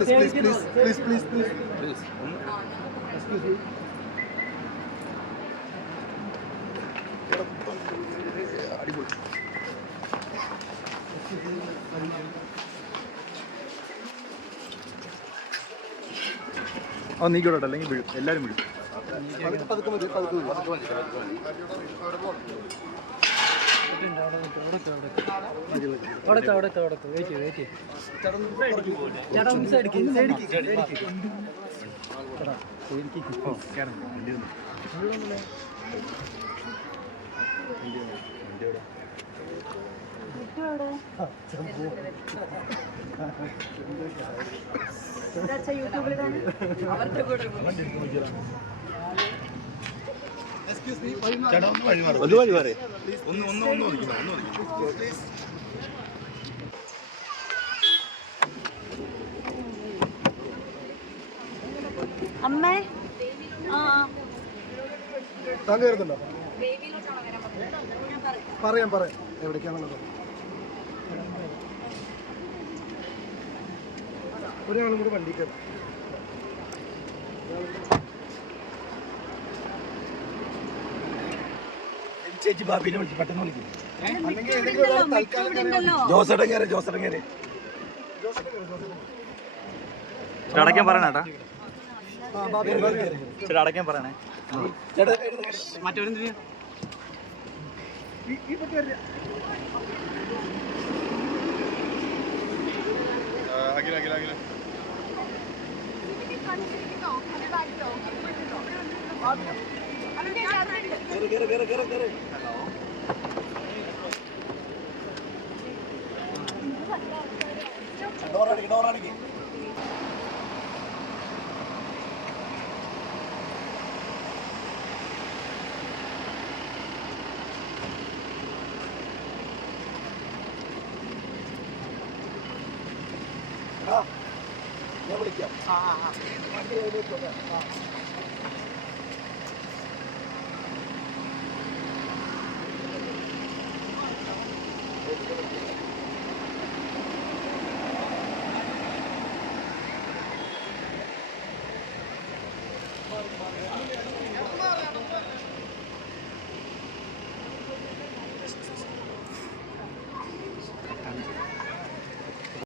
Please please please please please me അടിപൊളി ആ നീക്കോട്ടെ അല്ലെങ്കിൽ വീഴും എല്ലാവരും വീഴും പതുക്കെ പതുക്കെ മതി പതുക്കെ മതി അവിടത്തെ അവിടത്തെ അവിടത്തെ. വെയിറ്റ് വെയിറ്റ് ചേട്ടാ ഒന്ന് സൈഡിക്ക് സൈഡിക്ക് സൈഡിക്ക് ഒന്ന് വഴി പറയും ഒന്ന് ഒന്ന് ഒന്ന് ഒതുക്കി ഒന്ന് ഒതുക്കി അമ്മേ? താൻ കയറുന്നുണ്ടോ പറയാം പറയാം. എവിടേക്കാണല്ലോ ഒരാളും കൂടെ വണ്ടി കയറും ചേച്ചി ബാബിനെ വിളിച്ച് പെട്ടെന്ന് വിളിക്കും. ജോസ് കയറി അടയ്ക്കാൻ പറയണേട്ടാ ചേട്ടാ അടയ്ക്കാൻ പറയണേ. ചേട്ടാ മറ്റവരെന്തിനാ അഖില അഖില അഖില. കയറി കയറി കേറ് കേറ് കേറ് ഡോറടിക്ക് ഡോറടിക്ക് ഞാൻ വിളിക്കാം ആ ആ. ആ.